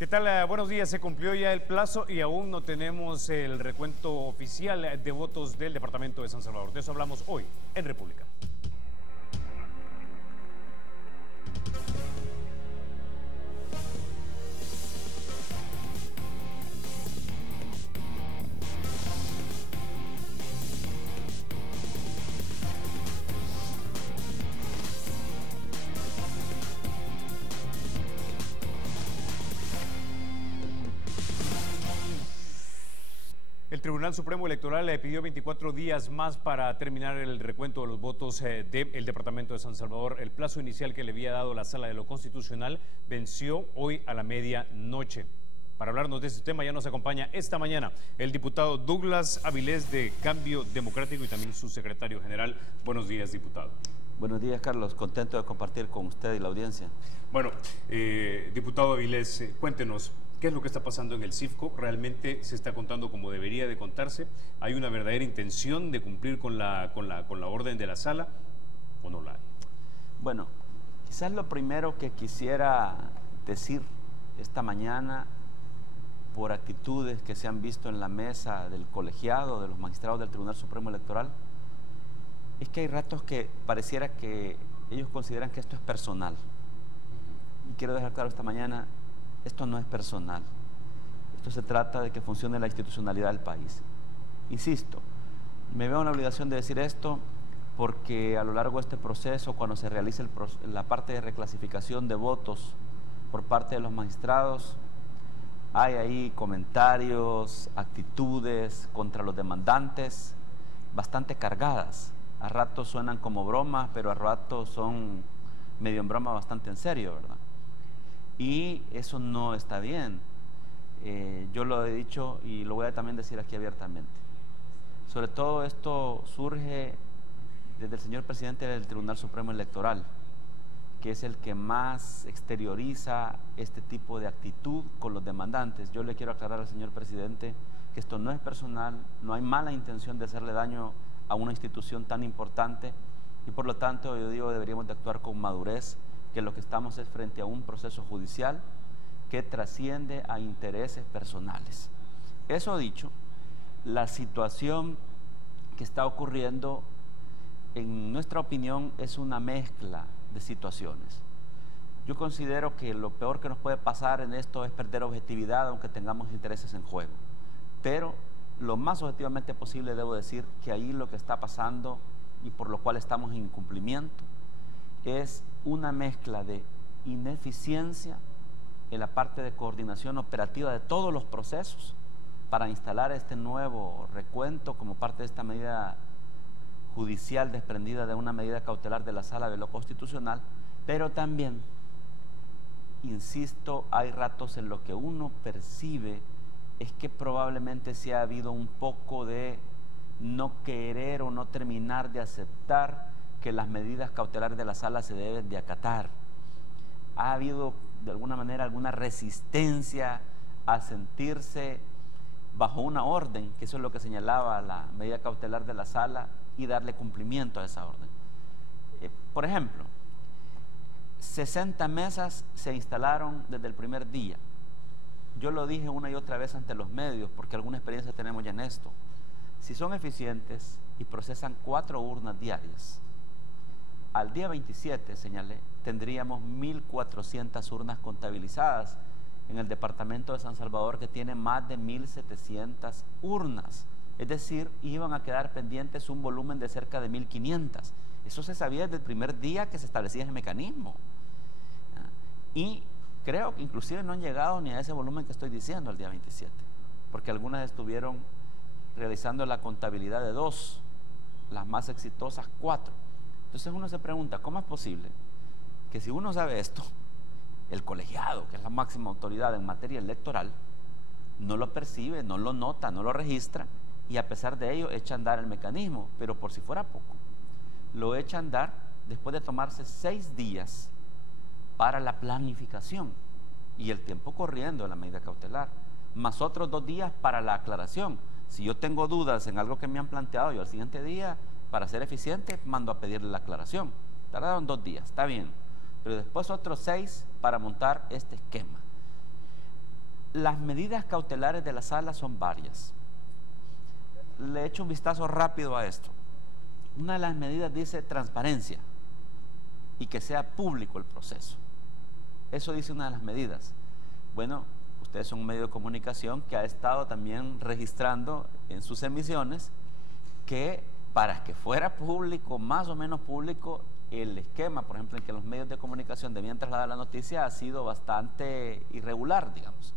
¿Qué tal? Buenos días. Se cumplió ya el plazo y aún no tenemos el recuento oficial de votos del departamento de San Salvador. De eso hablamos hoy en República. El Tribunal Supremo Electoral le pidió 24 días más para terminar el recuento de los votos del Departamento de San Salvador. El plazo inicial que le había dado la Sala de lo Constitucional venció hoy a la medianoche. Para hablarnos de este tema ya nos acompaña esta mañana el diputado Douglas Avilés de Cambio Democrático y también su secretario general. Buenos días, diputado. Buenos días, Carlos. Contento de compartir con usted y la audiencia. Bueno, diputado Avilés, cuéntenos. ¿Qué es lo que está pasando en el CIFCO? ¿Realmente se está contando como debería de contarse? ¿Hay una verdadera intención de cumplir con la orden de la sala o no la hay? Bueno, quizás lo primero que quisiera decir esta mañana, por actitudes que se han visto en la mesa del colegiado de los magistrados del Tribunal Supremo Electoral, es que hay ratos que pareciera que ellos consideran que esto es personal. Y quiero dejar claro esta mañana, esto no es personal. Esto se trata de que funcione la institucionalidad del país. Insisto, me veo en la obligación de decir esto porque a lo largo de este proceso, cuando se realice la parte de reclasificación de votos por parte de los magistrados, hay ahí comentarios, actitudes contra los demandantes bastante cargadas. A ratos suenan como bromas, pero a ratos son medio en broma, bastante en serio, ¿verdad? Y eso no está bien. Yo lo he dicho y lo voy a también decir aquí abiertamente. Sobre todo esto surge desde el señor presidente del Tribunal Supremo Electoral, que es el que más exterioriza este tipo de actitud con los demandantes. Yo le quiero aclarar al señor presidente que esto no es personal, no hay mala intención de hacerle daño a una institución tan importante y por lo tanto yo digo deberíamos de actuar con madurez, que lo que estamos es frente a un proceso judicial que trasciende a intereses personales. Eso dicho, la situación que está ocurriendo, en nuestra opinión, es una mezcla de situaciones. Yo considero que lo peor que nos puede pasar en esto es perder objetividad, aunque tengamos intereses en juego. Pero lo más objetivamente posible debo decir que ahí lo que está pasando y por lo cual estamos en incumplimiento es una mezcla de ineficiencia en la parte de coordinación operativa de todos los procesos para instalar este nuevo recuento como parte de esta medida judicial desprendida de una medida cautelar de la Sala de lo Constitucional, pero también, insisto, hay ratos en lo que uno percibe es que probablemente sí ha habido un poco de no querer o no terminar de aceptar que las medidas cautelares de la sala se deben de acatar. Ha habido de alguna manera alguna resistencia a sentirse bajo una orden, que eso es lo que señalaba la medida cautelar de la sala, y darle cumplimiento a esa orden. Por ejemplo, 60 mesas se instalaron desde el primer día. Yo lo dije una y otra vez ante los medios, porque alguna experiencia tenemos ya en esto. Si son eficientes y procesan 4 urnas diarias, al día 27, señalé, tendríamos 1.400 urnas contabilizadas en el departamento de San Salvador, que tiene más de 1.700 urnas. Es decir, iban a quedar pendientes un volumen de cerca de 1.500. Eso se sabía desde el primer día que se establecía ese mecanismo. Y creo que inclusive no han llegado ni a ese volumen que estoy diciendo al día 27, porque algunas estuvieron realizando la contabilidad de 2, las más exitosas 4. Entonces uno se pregunta, ¿cómo es posible que si uno sabe esto, el colegiado, que es la máxima autoridad en materia electoral, no lo percibe, no lo nota, no lo registra, y a pesar de ello echa a andar el mecanismo? Pero por si fuera poco, lo echa a andar después de tomarse 6 días para la planificación y el tiempo corriendo de la medida cautelar, más otros 2 días para la aclaración. Si yo tengo dudas en algo que me han planteado, yo al siguiente día, para ser eficiente, mando a pedirle la aclaración. Tardaron 2 días, está bien, pero después otros 6 para montar este esquema. Las medidas cautelares de la sala son varias. Le echo un vistazo rápido a esto. Una de las medidas dice transparencia y que sea público el proceso. Eso dice una de las medidas. Bueno, ustedes son un medio de comunicación que ha estado también registrando en sus emisiones que para que fuera público, más o menos público, el esquema, por ejemplo, en que los medios de comunicación debían trasladar la noticia ha sido bastante irregular, digamos.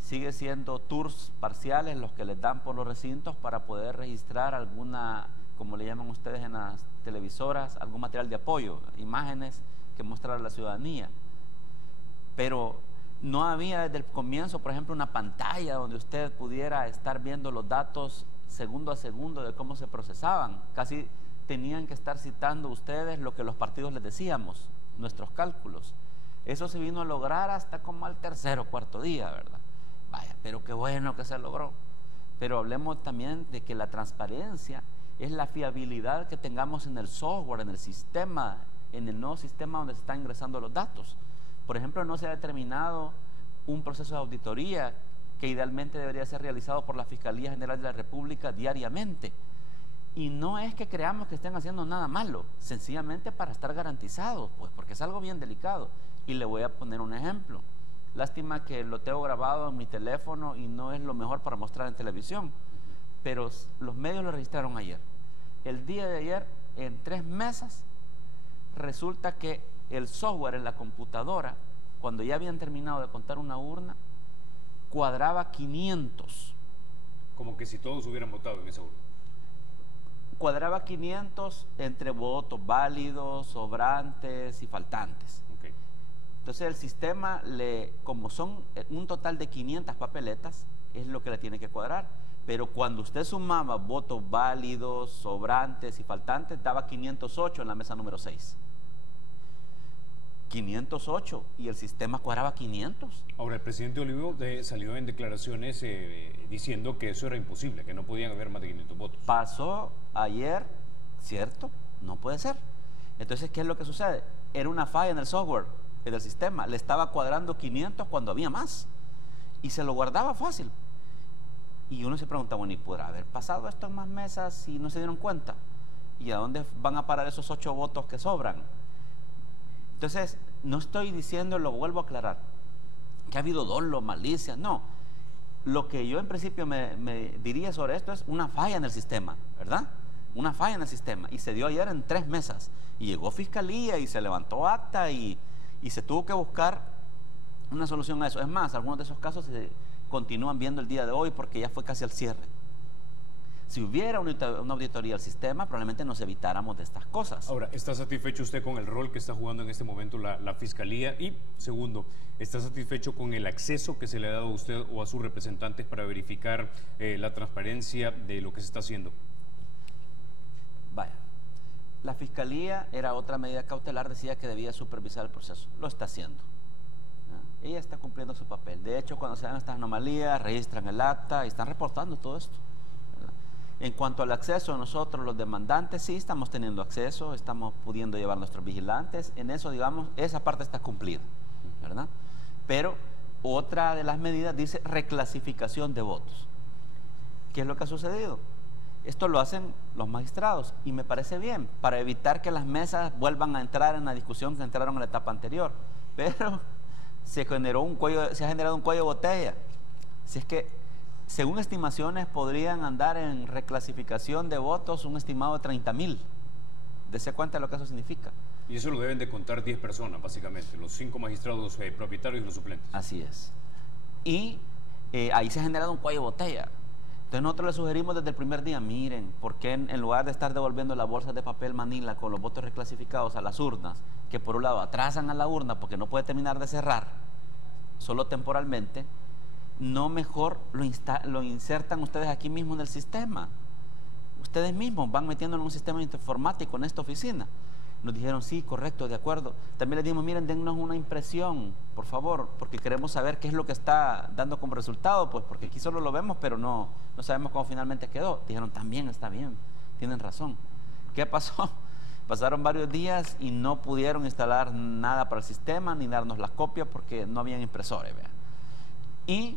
Sigue siendo tours parciales los que les dan por los recintos para poder registrar alguna, como le llaman ustedes en las televisoras, algún material de apoyo, imágenes que mostrar a la ciudadanía. Pero no había desde el comienzo, por ejemplo, una pantalla donde usted pudiera estar viendo los datos segundo a segundo de cómo se procesaban. Casi tenían que estar citando ustedes lo que los partidos les decíamos, nuestros cálculos. Eso se vino a lograr hasta como al tercer o cuarto día, ¿verdad? Vaya, pero qué bueno que se logró. Pero hablemos también de que la transparencia es la fiabilidad que tengamos en el software, en el sistema, en el nuevo sistema donde se están ingresando los datos. Por ejemplo, no se ha determinado un proceso de auditoría que idealmente debería ser realizado por la Fiscalía General de la República diariamente. Y no es que creamos que estén haciendo nada malo, sencillamente para estar garantizados, pues, porque es algo bien delicado. Y le voy a poner un ejemplo. Lástima que lo tengo grabado en mi teléfono y no es lo mejor para mostrar en televisión, pero los medios lo registraron ayer. El día de ayer, en 3 mesas, resulta que el software en la computadora, cuando ya habían terminado de contar una urna, cuadraba 500. Como que si todos hubieran votado en esa urna. Cuadraba 500 entre votos válidos, sobrantes y faltantes. Okay. Entonces el sistema, como son un total de 500 papeletas, es lo que le tiene que cuadrar. Pero cuando usted sumaba votos válidos, sobrantes y faltantes, daba 508 en la mesa número 6. 508 y el sistema cuadraba 500. Ahora, el presidente Olivo salió en declaraciones diciendo que eso era imposible, que no podían haber más de 500 votos. Pasó ayer, ¿cierto? No puede ser. Entonces, ¿qué es lo que sucede? Era una falla en el software, en el sistema. Le estaba cuadrando 500 cuando había más y se lo guardaba fácil. Y uno se pregunta, bueno, ¿y podrá haber pasado esto en más mesas y no se dieron cuenta? ¿Y a dónde van a parar esos 8 votos que sobran? Entonces, no estoy diciendo, lo vuelvo a aclarar, que ha habido dolo, malicia, no. Lo que yo en principio me diría sobre esto es una falla en el sistema, ¿verdad? Una falla en el sistema. Y se dio ayer en 3 mesas. Y llegó Fiscalía y se levantó acta y se tuvo que buscar una solución a eso. Es más, algunos de esos casos se continúan viendo el día de hoy porque ya fue casi al cierre. Si hubiera una auditoría al sistema, probablemente nos evitáramos de estas cosas. Ahora, ¿está satisfecho usted con el rol que está jugando en este momento la Fiscalía? Y, segundo, ¿está satisfecho con el acceso que se le ha dado a usted o a sus representantes para verificar la transparencia de lo que se está haciendo? Vaya, la Fiscalía era otra medida cautelar, decía que debía supervisar el proceso. Lo está haciendo. Ella está cumpliendo su papel. De hecho, cuando se dan estas anomalías, registran el acta y están reportando todo esto. En cuanto al acceso, nosotros los demandantes sí estamos teniendo acceso, estamos pudiendo llevar nuestros vigilantes, en eso, digamos, esa parte está cumplida, ¿verdad? Pero otra de las medidas dice reclasificación de votos. ¿Qué es lo que ha sucedido? Esto lo hacen los magistrados y me parece bien, para evitar que las mesas vuelvan a entrar en la discusión que entraron en la etapa anterior, pero se ha generado un cuello de botella. Si es que según estimaciones, podrían andar en reclasificación de votos un estimado de 30,000. Dese cuenta de lo que eso significa. Y eso lo deben de contar 10 personas, básicamente, los 5 magistrados propietarios y los suplentes. Así es. Y ahí se ha generado un cuello de botella. Entonces nosotros les sugerimos desde el primer día, miren, ¿por qué en lugar de estar devolviendo las bolsas de papel manila con los votos reclasificados a las urnas, que por un lado atrasan a la urna porque no puede terminar de cerrar, solo temporalmente, no mejor lo insertan ustedes aquí mismo en el sistema? Ustedes mismos van metiéndolo en un sistema informático en esta oficina. Nos dijeron, sí, correcto, de acuerdo. También les dijimos, miren, dennos una impresión, por favor, porque queremos saber qué es lo que está dando como resultado, pues porque aquí solo lo vemos, pero no sabemos cómo finalmente quedó. Dijeron, también está bien, tienen razón. ¿Qué pasó? Pasaron varios días y no pudieron instalar nada para el sistema, ni darnos las copias porque no habían impresores, vean. y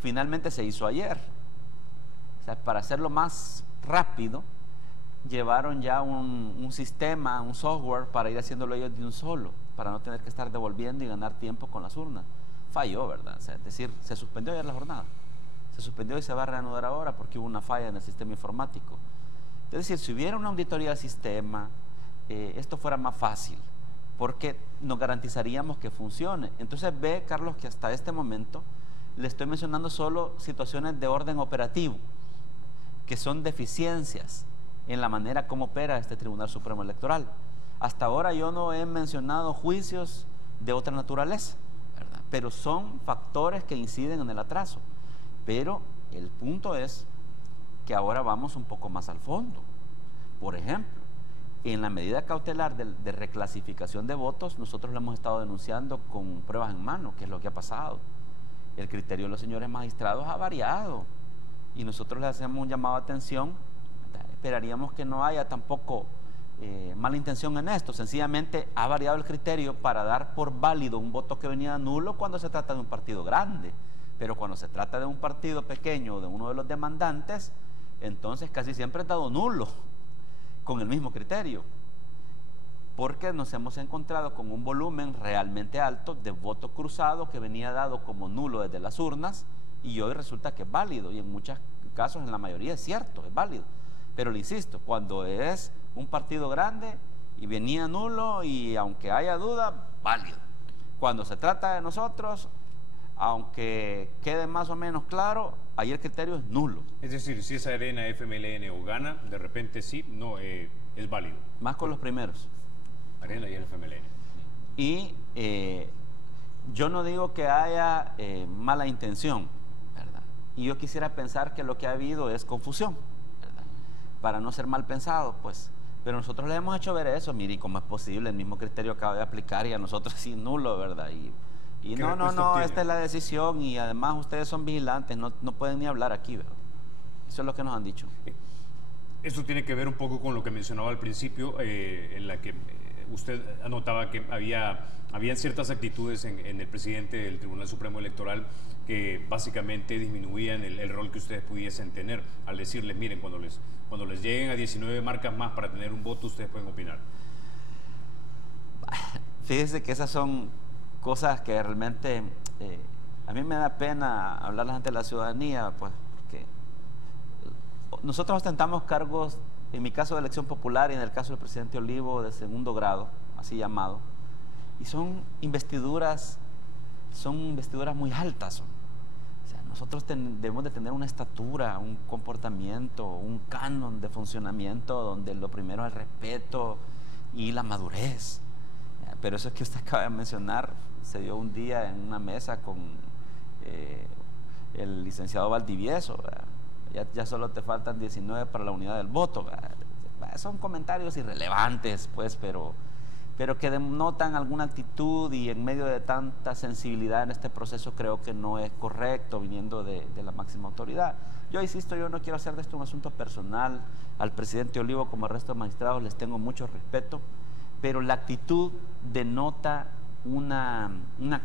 finalmente se hizo ayer. O sea, para hacerlo más rápido, llevaron ya un sistema, un software para ir haciéndolo ellos de un solo, para no tener que estar devolviendo y ganar tiempo con las urnas. Falló, ¿verdad? O sea, es decir, se suspendió ayer la jornada. Se suspendió y se va a reanudar ahora porque hubo una falla en el sistema informático. Es decir, si hubiera una auditoría del sistema, esto fuera más fácil, porque nos garantizaríamos que funcione. Entonces ve, Carlos, que hasta este momento le estoy mencionando solo situaciones de orden operativo, que son deficiencias en la manera como opera este Tribunal Supremo Electoral. Hasta ahora yo no he mencionado juicios de otra naturaleza, ¿verdad? Pero son factores que inciden en el atraso. Pero el punto es que ahora vamos un poco más al fondo. Por ejemplo, en la medida cautelar de reclasificación de votos, nosotros lo hemos estado denunciando con pruebas en mano, que es lo que ha pasado. El criterio de los señores magistrados ha variado y nosotros les hacemos un llamado de atención. Esperaríamos que no haya tampoco mala intención en esto. Sencillamente ha variado el criterio para dar por válido un voto que venía nulo cuando se trata de un partido grande. Pero cuando se trata de un partido pequeño o de uno de los demandantes, entonces casi siempre es dado nulo, con el mismo criterio, porque nos hemos encontrado con un volumen realmente alto de voto cruzado que venía dado como nulo desde las urnas y hoy resulta que es válido, y en muchos casos, en la mayoría es cierto, es válido. Pero le insisto, cuando es un partido grande y venía nulo y aunque haya duda, válido. Cuando se trata de nosotros, aunque quede más o menos claro, ahí el criterio es nulo. Es decir, si es Arena, FMLN o Gana, de repente sí, no, es válido. Más con los primeros. Arena y el FMLN. Y yo no digo que haya mala intención, ¿verdad? Y yo quisiera pensar que lo que ha habido es confusión, ¿verdad? Para no ser mal pensado, pues. Pero nosotros le hemos hecho ver eso. Mire, ¿cómo es posible? El mismo criterio acaba de aplicar y a nosotros sí nulo, ¿verdad? Y no, esta es la decisión y además ustedes son vigilantes, no pueden ni hablar aquí, ¿verdad? Eso es lo que nos han dicho. Esto tiene que ver un poco con lo que mencionaba al principio, en la que usted anotaba que habían ciertas actitudes en el presidente del Tribunal Supremo Electoral que básicamente disminuían el rol que ustedes pudiesen tener, al decirles, miren, cuando les lleguen a 19 marcas más para tener un voto, ustedes pueden opinar. Fíjese que esas son cosas que realmente a mí me da pena hablarlas ante la ciudadanía, pues, porque nosotros ostentamos cargos, en mi caso de elección popular y en el caso del presidente Olivo, de segundo grado, así llamado, y son investiduras muy altas. O sea, nosotros debemos de tener una estatura, un comportamiento, un canon de funcionamiento donde lo primero es el respeto y la madurez. Pero eso que usted acaba de mencionar se dio un día en una mesa con el licenciado Valdivieso. Ya solo te faltan 19 para la unidad del voto. Son comentarios irrelevantes, pues, pero que denotan alguna actitud, y en medio de tanta sensibilidad en este proceso creo que no es correcto viniendo de la máxima autoridad. Yo insisto, yo no quiero hacer de esto un asunto personal. Al presidente Olivo, como al resto de magistrados, les tengo mucho respeto, pero la actitud denota una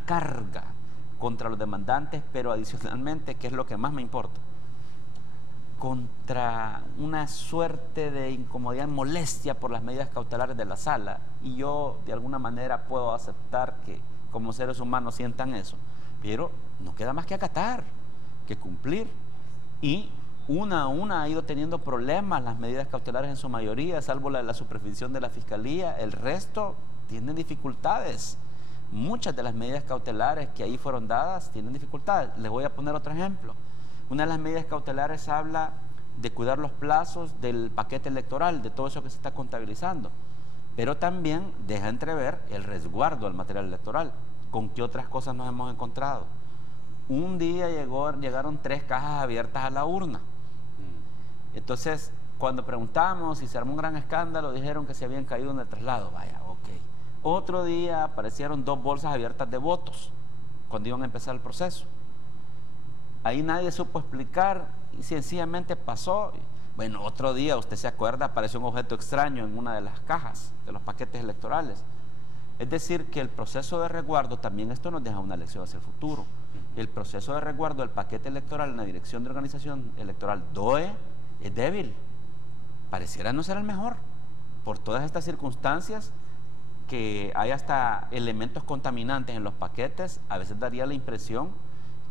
carga contra los demandantes, pero adicionalmente, que es lo que más me importa, contra una suerte de incomodidad, molestia por las medidas cautelares de la sala. Y yo de alguna manera puedo aceptar que como seres humanos sientan eso, pero no queda más que acatar, que cumplir. Y una a una ha ido teniendo problemas las medidas cautelares en su mayoría, salvo la de la supervisión de la Fiscalía. El resto tienen dificultades. Muchas de las medidas cautelares que ahí fueron dadas tienen dificultades. Les voy a poner otro ejemplo. Una de las medidas cautelares habla de cuidar los plazos del paquete electoral, de todo eso que se está contabilizando, pero también deja entrever el resguardo del material electoral. ¿Con qué otras cosas nos hemos encontrado? Un día llegaron 3 cajas abiertas a la urna. Entonces, cuando preguntamos si se armó un gran escándalo, dijeron que se habían caído en el traslado. Vaya, ok. Otro día aparecieron 2 bolsas abiertas de votos cuando iban a empezar el proceso. Ahí nadie supo explicar y sencillamente pasó. Bueno, otro día, usted se acuerda, apareció un objeto extraño en una de las cajas de los paquetes electorales. Es decir, que el proceso de resguardo, también esto nos deja una lección hacia el futuro. El proceso de resguardo del paquete electoral en la Dirección de Organización Electoral, DOE, es débil. Pareciera no ser el mejor. Por todas estas circunstancias, que hay hasta elementos contaminantes en los paquetes, a veces daría la impresión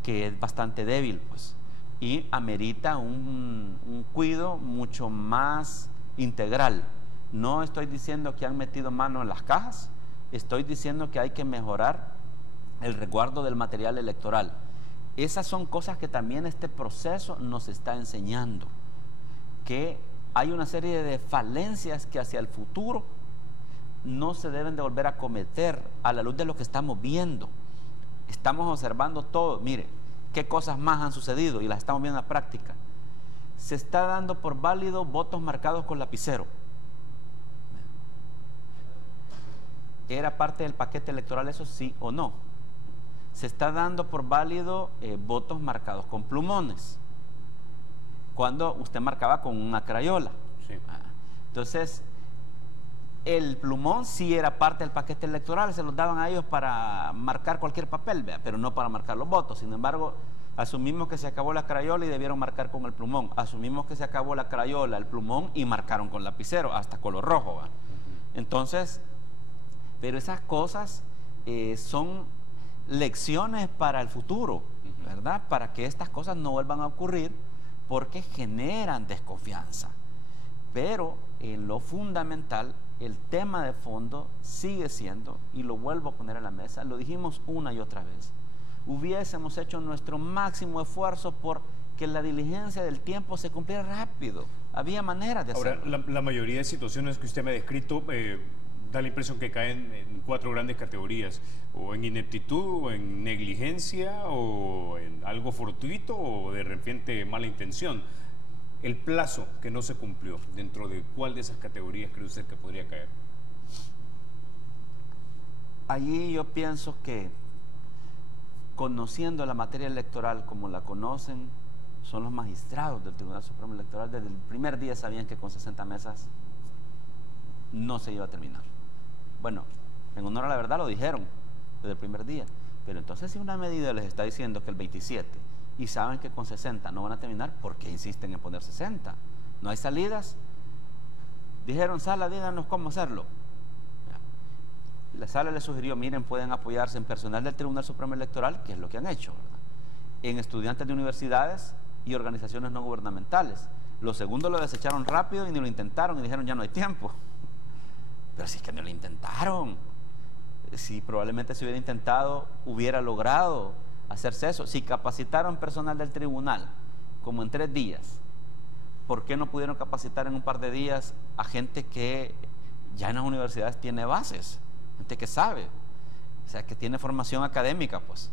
que es bastante débil, pues, y amerita un cuidado mucho más integral. No estoy diciendo que han metido mano en las cajas, estoy diciendo que hay que mejorar el resguardo del material electoral. Esas son cosas que también este proceso nos está enseñando, que hay una serie de falencias que hacia el futuro no se deben de volver a cometer a la luz de lo que estamos viendo. Estamos observando todo. Mire, qué cosas más han sucedido y las estamos viendo en la práctica. Se está dando por válido votos marcados con lapicero. ¿Era parte del paquete electoral eso, sí o no? Se está dando por válido votos marcados con plumones, cuando usted marcaba con una crayola. Sí. Entonces, el plumón sí era parte del paquete electoral, se los daban a ellos para marcar cualquier papel, ¿vea? Pero no para marcar los votos. Sin embargo, asumimos que se acabó la crayola y debieron marcar con el plumón. Asumimos que se acabó la crayola, el plumón, y marcaron con lapicero, hasta color rojo, ¿va? Entonces, pero esas cosas son lecciones para el futuro, ¿verdad? Para que estas cosas no vuelvan a ocurrir, porque generan desconfianza. Pero en lo fundamental, el tema de fondo sigue siendo, y lo vuelvo a poner en la mesa, lo dijimos una y otra vez, hubiésemos hecho nuestro máximo esfuerzo por que la diligencia del tiempo se cumpliera rápido. Había maneras de hacerlo. Ahora, la mayoría de situaciones que usted me ha descrito da la impresión que caen en 4 grandes categorías: o en ineptitud, o en negligencia, o en algo fortuito, o de repente mala intención. El plazo que no se cumplió, ¿dentro de cuál de esas categorías cree usted que podría caer? Allí yo pienso que, conociendo la materia electoral como la conocen, son los magistrados del Tribunal Supremo Electoral. Desde el primer día sabían que con 60 mesas no se iba a terminar. Bueno, en honor a la verdad lo dijeron desde el primer día. Pero entonces, si una medida les está diciendo que el 27 y saben que con 60 no van a terminar, ¿por qué insisten en poner 60? ¿No hay salidas? Dijeron: sala, díganos cómo hacerlo. La sala les sugirió: miren, pueden apoyarse en personal del Tribunal Supremo Electoral, que es lo que han hecho, ¿verdad?, en estudiantes de universidades y organizaciones no gubernamentales. Lo segundo lo desecharon rápido y ni lo intentaron, y dijeron: ya no hay tiempo. Pero si es que no lo intentaron. Si probablemente se hubiera intentado, hubiera logrado hacerse eso. Si capacitaron personal del tribunal como en 3 días, ¿por qué no pudieron capacitar en un par de días a gente que ya en las universidades tiene bases, gente que sabe, o sea, que tiene formación académica? Pues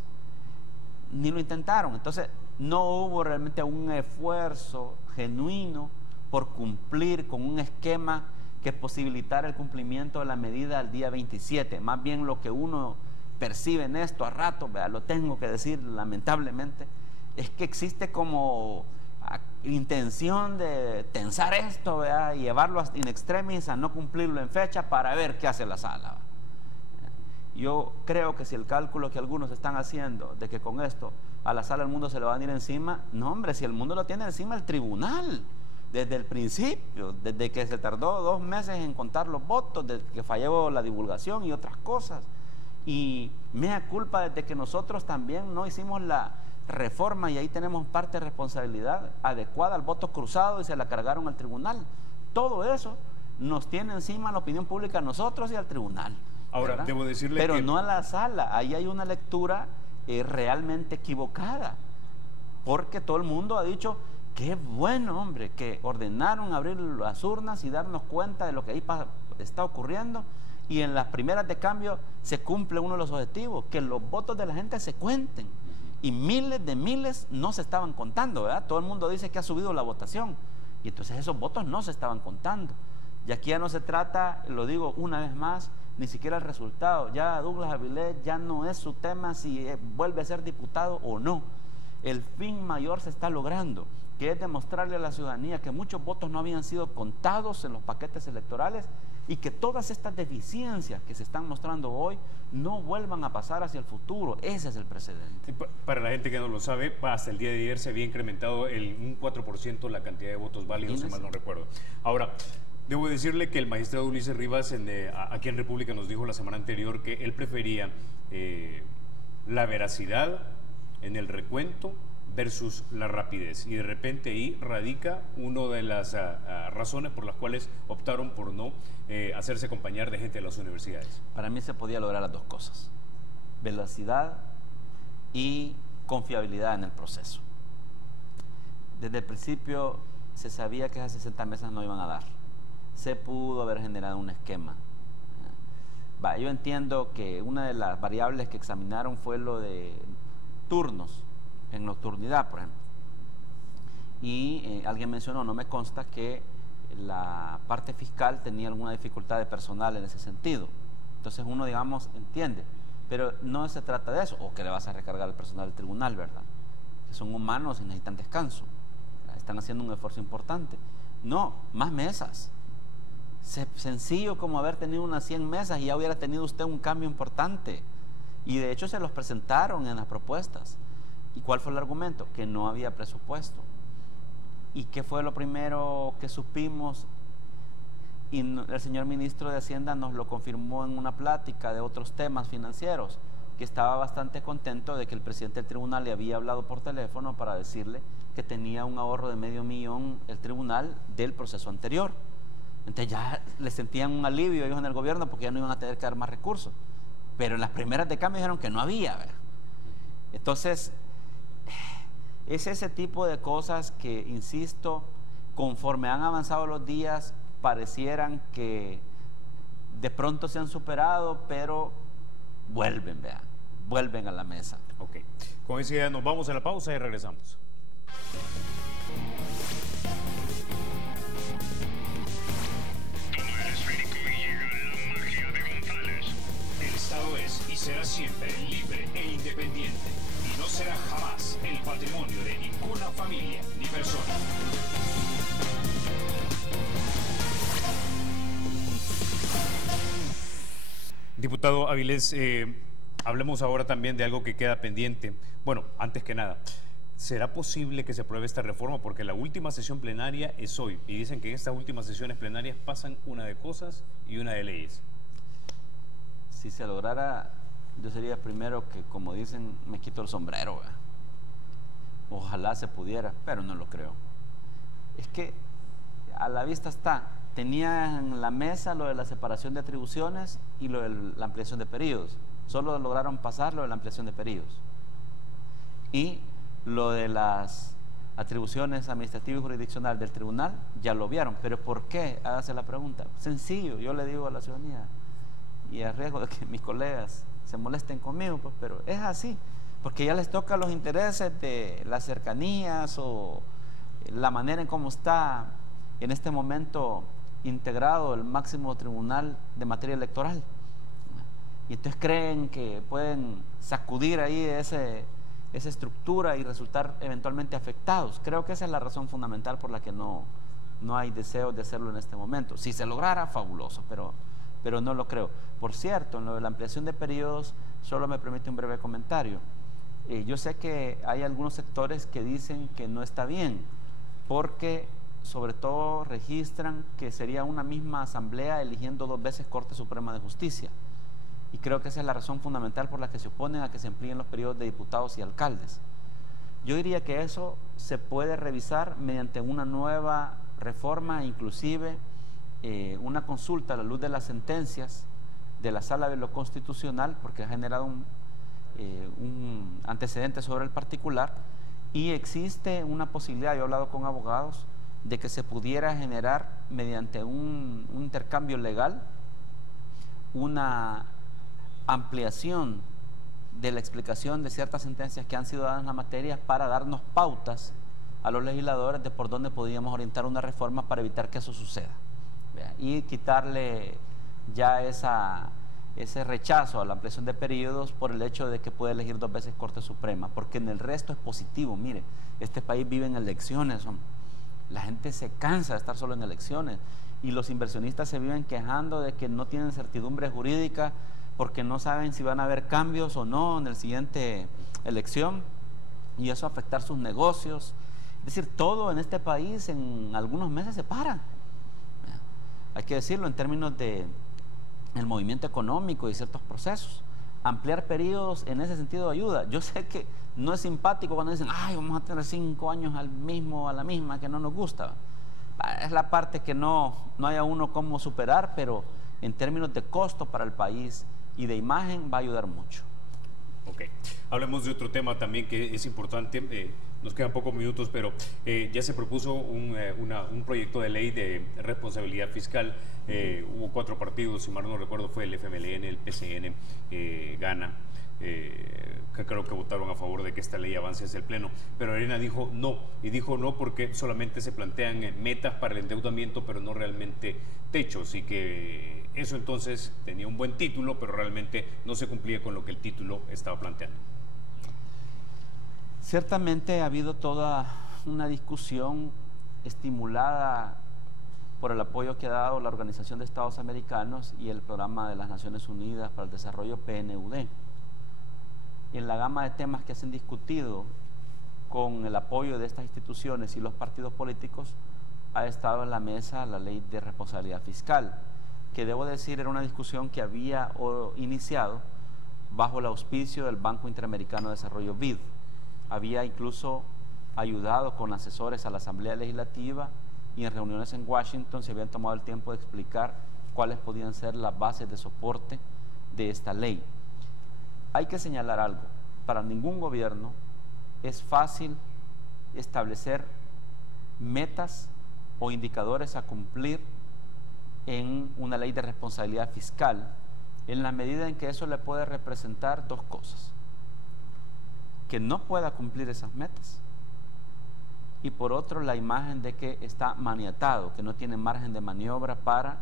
ni lo intentaron. Entonces, no hubo realmente un esfuerzo genuino por cumplir con un esquema que posibilitara el cumplimiento de la medida al día 27. Más bien, lo que uno percibe en esto a rato, ¿verdad?, lo tengo que decir lamentablemente, es que existe como intención de tensar esto, ¿verdad?, y llevarlo in extremis a no cumplirlo en fecha para ver qué hace la sala. Yo creo que si el cálculo que algunos están haciendo de que con esto a la sala el mundo se le va a venir encima, no, hombre, si el mundo lo tiene encima el tribunal desde el principio, desde que se tardó 2 meses en contar los votos, desde que falló la divulgación y otras cosas. Y mea culpa desde que nosotros también no hicimos la reforma, y ahí tenemos parte de responsabilidad adecuada al voto cruzado, y se la cargaron al tribunal. Todo eso nos tiene encima la opinión pública a nosotros y al tribunal. Ahora, ¿verdad? debo decirle pero que no a la sala. Ahí hay una lectura realmente equivocada, porque todo el mundo ha dicho: qué bueno, hombre, que ordenaron abrir las urnas y darnos cuenta de lo que ahí está ocurriendo, y en las primeras de cambio se cumple uno de los objetivos, que los votos de la gente se cuenten, y miles de miles no se estaban contando, ¿verdad? Todo el mundo dice que ha subido la votación, y entonces esos votos no se estaban contando. Y aquí ya no se trata, lo digo una vez más, ni siquiera el resultado. Ya Douglas Avilés ya no es su tema si vuelve a ser diputado o no. El fin mayor se está logrando, que es demostrarle a la ciudadanía que muchos votos no habían sido contados en los paquetes electorales y que todas estas deficiencias que se están mostrando hoy no vuelvan a pasar hacia el futuro. Ese es el precedente. Para la gente que no lo sabe, hasta el día de ayer se había incrementado un 4% la cantidad de votos válidos, si mal no recuerdo. Ahora, debo decirle que el magistrado Ulises Rivas, aquí en República, nos dijo la semana anterior que él prefería la veracidad en el recuento versus la rapidez, y de repente ahí radica una de las razones por las cuales optaron por no hacerse acompañar de gente de las universidades. Para mí se podía lograr las dos cosas: velocidad y confiabilidad en el proceso. Desde el principio se sabía que esas 60 mesas no iban a dar. Se pudo haber generado un esquema. Yo entiendo que una de las variables que examinaron fue lo de turnos, en nocturnidad, por ejemplo. Y alguien mencionó, no me consta, que la parte fiscal tenía alguna dificultad de personal en ese sentido. Entonces uno, digamos, entiende, pero no se trata de eso, o que le vas a recargar al personal del tribunal, ¿verdad? Que son humanos y necesitan descanso, están haciendo un esfuerzo importante. No, más mesas. Sencillo como haber tenido unas 100 mesas y ya hubiera tenido usted un cambio importante. Y de hecho se los presentaron en las propuestas. ¿Y cuál fue el argumento? Que no había presupuesto. ¿Y qué fue lo primero que supimos? Y el señor ministro de Hacienda nos lo confirmó en una plática de otros temas financieros, que estaba bastante contento de que el presidente del tribunal le había hablado por teléfono para decirle que tenía un ahorro de $500,000 el tribunal del proceso anterior. Entonces ya le sentían un alivio ellos en el gobierno porque ya no iban a tener que dar más recursos. Pero en las primeras de cambio dijeron que no había, ¿verdad? Entonces, es ese tipo de cosas que, insisto, conforme han avanzado los días, parecieran que de pronto se han superado, pero vuelven, vean, vuelven a la mesa. Ok, con esa idea nos vamos a la pausa y regresamos. Toma el esférico y llega la magia de González. El Estado es y será siempre libre e independiente, y no será jamás el patrimonio de ninguna familia ni persona. Diputado Avilés, hablemos ahora también de algo que queda pendiente. Bueno, antes que nada, ¿será posible que se apruebe esta reforma? Porque la última sesión plenaria es hoy, y dicen que en estas últimas sesiones plenarias pasan una de cosas y una de leyes. Si se lograra, yo sería el primero que, como dicen, me quito el sombrero, ¿verdad? Ojalá se pudiera, pero no lo creo. Es que a la vista está, tenía en la mesa lo de la separación de atribuciones y lo de la ampliación de periodos. Solo lograron pasar lo de la ampliación de periodos. Y lo de las atribuciones administrativas y jurisdiccionales del tribunal ya lo vieron. ¿Pero por qué? Hágase la pregunta. Sencillo, yo le digo a la ciudadanía, y a riesgo de que mis colegas se molesten conmigo, pues, pero es así, porque ya les toca los intereses de las cercanías o la manera en cómo está en este momento integrado el máximo tribunal de materia electoral. Y entonces creen que pueden sacudir ahí esa estructura y resultar eventualmente afectados. Creo que esa es la razón fundamental por la que no hay deseo de hacerlo en este momento. Si se lograra, fabuloso, pero no lo creo. Por cierto, en lo de la ampliación de periodos, solo me permite un breve comentario. Yo sé que hay algunos sectores que dicen que no está bien, porque sobre todo registran que sería una misma asamblea eligiendo 2 veces Corte Suprema de Justicia. Y creo que esa es la razón fundamental por la que se oponen a que se amplíen los periodos de diputados y alcaldes. Yo diría que eso se puede revisar mediante una nueva reforma, inclusive una consulta a la luz de las sentencias de la Sala de lo Constitucional, porque ha generado un antecedente sobre el particular, y existe una posibilidad, yo he hablado con abogados, de que se pudiera generar mediante un intercambio legal una ampliación de la explicación de ciertas sentencias que han sido dadas en la materia para darnos pautas a los legisladores de por dónde podríamos orientar una reforma para evitar que eso suceda, ¿vea? Y quitarle ya esa ese rechazo a la ampliación de periodos por el hecho de que puede elegir 2 veces Corte Suprema, porque en el resto es positivo. Mire, este país vive en elecciones, la gente se cansa de estar solo en elecciones y los inversionistas se viven quejando de que no tienen certidumbre jurídica porque no saben si van a haber cambios o no en la siguiente elección y eso afectar sus negocios. Es decir, todo en este país en algunos meses se para. Hay que decirlo en términos de el movimiento económico y ciertos procesos. Ampliar periodos en ese sentido ayuda. Yo sé que no es simpático cuando dicen, ay, vamos a tener 5 años a la misma, que no nos gusta. Es la parte que no haya uno cómo superar, pero en términos de costo para el país y de imagen va a ayudar mucho. Ok, hablemos de otro tema también que es importante, nos quedan pocos minutos, pero ya se propuso un proyecto de ley de responsabilidad fiscal. Hubo 4 partidos, si mal no recuerdo fue el FMLN, el PCN, Gana, que creo que votaron a favor de que esta ley avance hacia el Pleno, pero Arena dijo no, y dijo no porque solamente se plantean metas para el endeudamiento, pero no realmente techos, y que eso entonces tenía un buen título, pero realmente no se cumplía con lo que el título estaba planteando. Ciertamente ha habido toda una discusión estimulada por el apoyo que ha dado la Organización de Estados Americanos y el Programa de las Naciones Unidas para el Desarrollo, PNUD. Y en la gama de temas que se han discutido con el apoyo de estas instituciones y los partidos políticos, ha estado en la mesa la ley de responsabilidad fiscal, que debo decir era una discusión que había iniciado bajo el auspicio del Banco Interamericano de Desarrollo, BID. Había incluso ayudado con asesores a la Asamblea Legislativa y en reuniones en Washington se habían tomado el tiempo de explicar cuáles podían ser las bases de soporte de esta ley. Hay que señalar algo, para ningún gobierno es fácil establecer metas o indicadores a cumplir en una ley de responsabilidad fiscal, en la medida en que eso le puede representar 2 cosas: que no pueda cumplir esas metas, y por otro la imagen de que está maniatado, que no tiene margen de maniobra para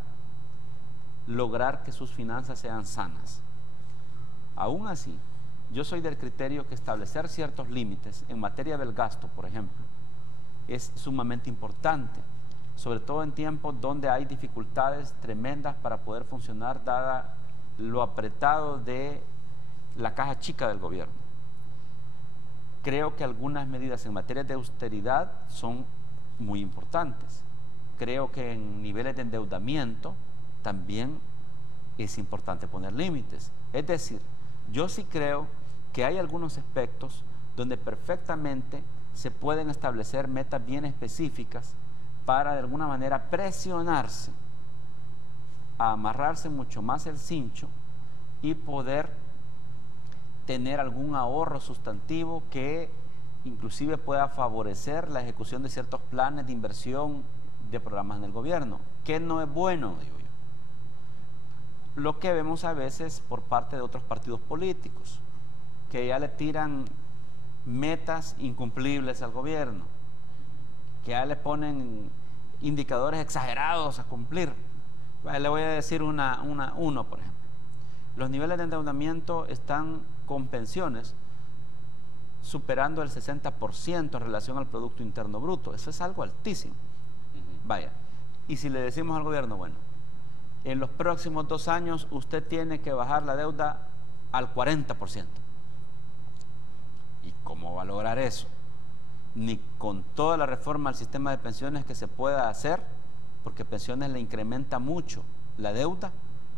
lograr que sus finanzas sean sanas. Aún así, yo soy del criterio que establecer ciertos límites en materia del gasto, por ejemplo, es sumamente importante, sobre todo en tiempos donde hay dificultades tremendas para poder funcionar, dada lo apretado de la caja chica del gobierno. Creo que algunas medidas en materia de austeridad son muy importantes. Creo que en niveles de endeudamiento también es importante poner límites. Es decir, yo sí creo que hay algunos aspectos donde perfectamente se pueden establecer metas bien específicas para de alguna manera presionarse a amarrarse mucho más el cincho y poder tener algún ahorro sustantivo que inclusive pueda favorecer la ejecución de ciertos planes de inversión de programas en el gobierno, que no es bueno, digo yo. Lo que vemos a veces por parte de otros partidos políticos, que ya le tiran metas incumplibles al gobierno, que ya le ponen indicadores exagerados a cumplir. Le voy a decir uno, por ejemplo. Los niveles de endeudamiento están con pensiones superando el 60% en relación al Producto Interno Bruto. Eso es algo altísimo. Vaya, y si le decimos al gobierno, bueno, en los próximos 2 años usted tiene que bajar la deuda al 40%. ¿Y cómo va a lograr eso? Ni con toda la reforma al sistema de pensiones que se pueda hacer, porque pensiones le incrementa mucho la deuda,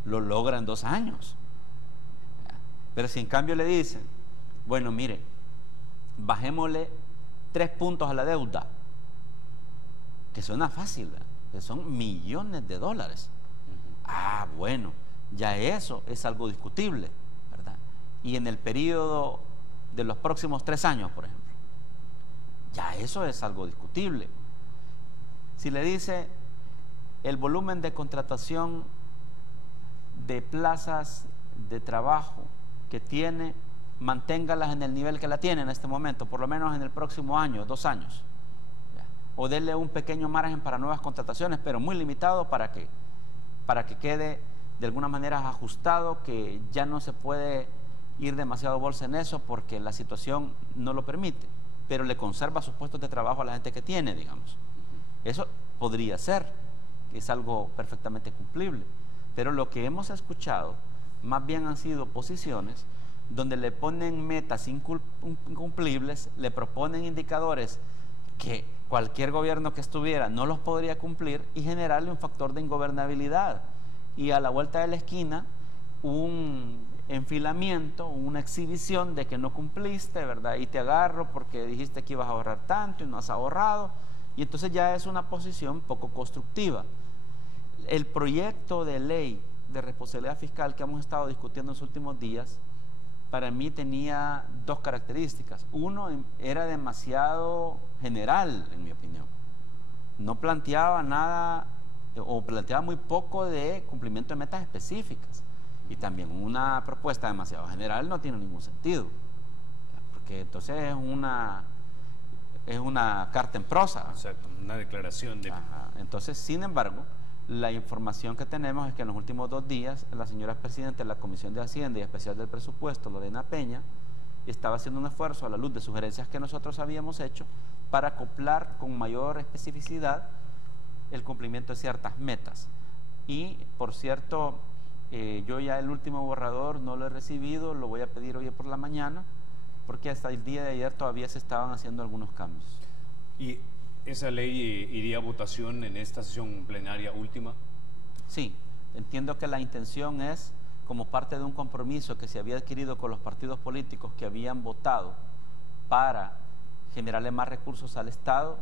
lo logra en 2 años. Pero si en cambio le dicen, bueno, mire, bajémosle 3 puntos a la deuda, que suena fácil, ¿verdad? Que son millones de dólares. Ah, bueno, ya eso es algo discutible, ¿verdad? Y en el periodo de los próximos 3 años, por ejemplo, ya eso es algo discutible. Si le dice el volumen de contratación de plazas de trabajo que tiene, manténgalas en el nivel que la tiene en este momento, por lo menos en el próximo año, 2 años. O denle un pequeño margen para nuevas contrataciones, pero muy limitado para que quede de alguna manera ajustado, que ya no se puede ir demasiado bolsa en eso porque la situación no lo permite, pero le conserva sus puestos de trabajo a la gente que tiene, digamos. Eso podría ser, que es algo perfectamente cumplible, pero lo que hemos escuchado más bien han sido posiciones donde le ponen metas incumplibles, le proponen indicadores que cualquier gobierno que estuviera no los podría cumplir y generarle un factor de ingobernabilidad. Y a la vuelta de la esquina, un enfilamiento, una exhibición de que no cumpliste, ¿verdad? Y te agarro porque dijiste que ibas a ahorrar tanto y no has ahorrado. Y entonces ya es una posición poco constructiva. El proyecto de ley de responsabilidad fiscal que hemos estado discutiendo en los últimos días, para mí tenía dos características. Uno, era demasiado general, en mi opinión. No planteaba nada, o planteaba muy poco de cumplimiento de metas específicas. Y también una propuesta demasiado general no tiene ningún sentido, porque entonces es una carta en prosa. Exacto, una declaración de... Ajá. Entonces, sin embargo, la información que tenemos es que en los últimos 2 días la señora presidenta de la Comisión de Hacienda y Especial del Presupuesto, Lorena Peña, estaba haciendo un esfuerzo a la luz de sugerencias que nosotros habíamos hecho para acoplar con mayor especificidad el cumplimiento de ciertas metas. Y, por cierto, yo ya el último borrador no lo he recibido, lo voy a pedir hoy por la mañana, porque hasta el día de ayer todavía se estaban haciendo algunos cambios. ¿Y esa ley iría a votación en esta sesión plenaria última? Sí, entiendo que la intención es, como parte de un compromiso que se había adquirido con los partidos políticos que habían votado para generarle más recursos al Estado,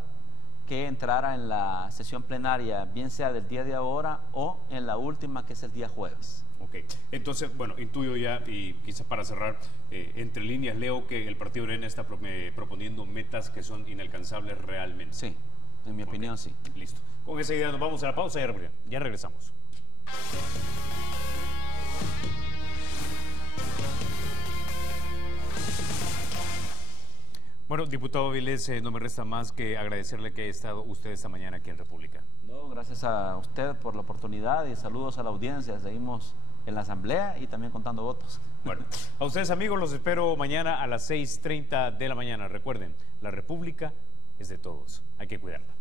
que entrara en la sesión plenaria, bien sea del día de ahora o en la última, que es el día jueves. Ok, entonces, bueno, intuyo ya, y quizás para cerrar, entre líneas leo que el Partido Arena está proponiendo metas que son inalcanzables realmente. Sí, en mi opinión sí. Listo. Con esa idea nos vamos a la pausa y ya regresamos. Bueno, diputado Avilés, no me resta más que agradecerle que haya estado usted esta mañana aquí en República. No, gracias a usted por la oportunidad y saludos a la audiencia. Seguimos en la asamblea y también contando votos. Bueno, a ustedes amigos los espero mañana a las 6:30 de la mañana. Recuerden, la República es de todos, hay que cuidarla.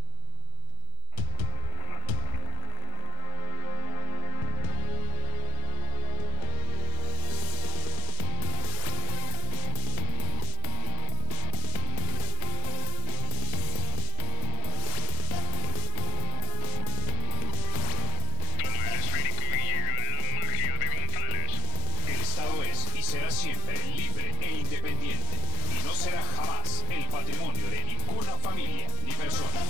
Será siempre libre e independiente y no será jamás el patrimonio de ninguna familia ni persona.